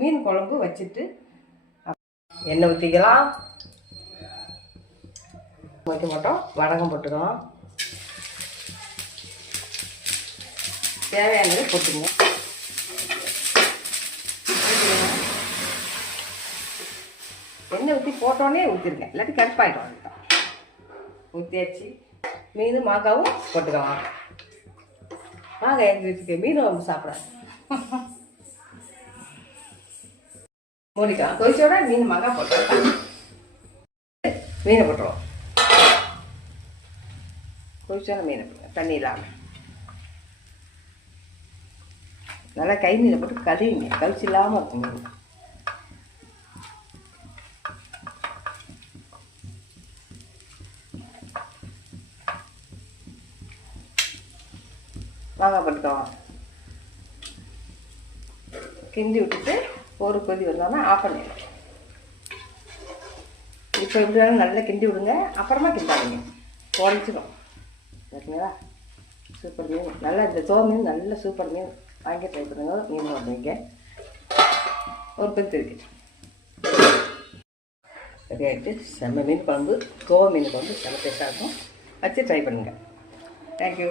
மீன் குழம்பு வச்சுட்டு எண்ணெய் ஊற்றிக்கலாம். ஊற்றி மட்டும் வடகம் போட்டுக்கலாம். தேவையானது போட்டுங்க. எண்ணெய் ஊற்றி போட்டோன்னே ஊற்றிருக்கேன், இல்லாட்டி கருப்பாயிடும். அதுதான் ஊற்றியாச்சு. மீன் மாங்காவும் போட்டுக்கலாம். வாங்க எங்கள் வீட்டுக்கு மீன் வந்து சாப்பிடாது. மூடிக்கலாம். கொதிச்சோட மீன் மாங்காய் போட்டுக்கலாம். மீனை போட்டுருவோம். கொதிச்சோட மீனை போட்டுருவோம், தண்ணி இல்லாமல். நல்லா கை மீனை போட்டு கழுவிங்க, கழிச்சு இல்லாமல் இருக்கும் மீன். மாங்காய் போட்டுக்கலாம். கிண்டி விட்டுட்டு ஒரு கொதி வந்தோன்னா ஆஃப் பண்ணிடுங்க. இப்போ எப்படி வேணும் நல்லா கிண்டி விடுங்க, அப்புறமா கிண்டாடுங்க, குறைச்சிடும். சரிங்களா? சூப்பர் மீன். நல்லா இந்த மீன் நல்ல சூப்பர் மீன். வாங்கி ட்ரை பண்ணுங்க. மீன் வாங்குவீங்க. ஒரு கொதி தெரிவிச்சு ரெடி ஆகிட்டு செம்ம மீன் குழம்பு, மீன் குழம்பு செம்ம டேஸ்ட்டாக இருக்கும். வச்சு ட்ரை பண்ணுங்கள். தேங்க்யூ.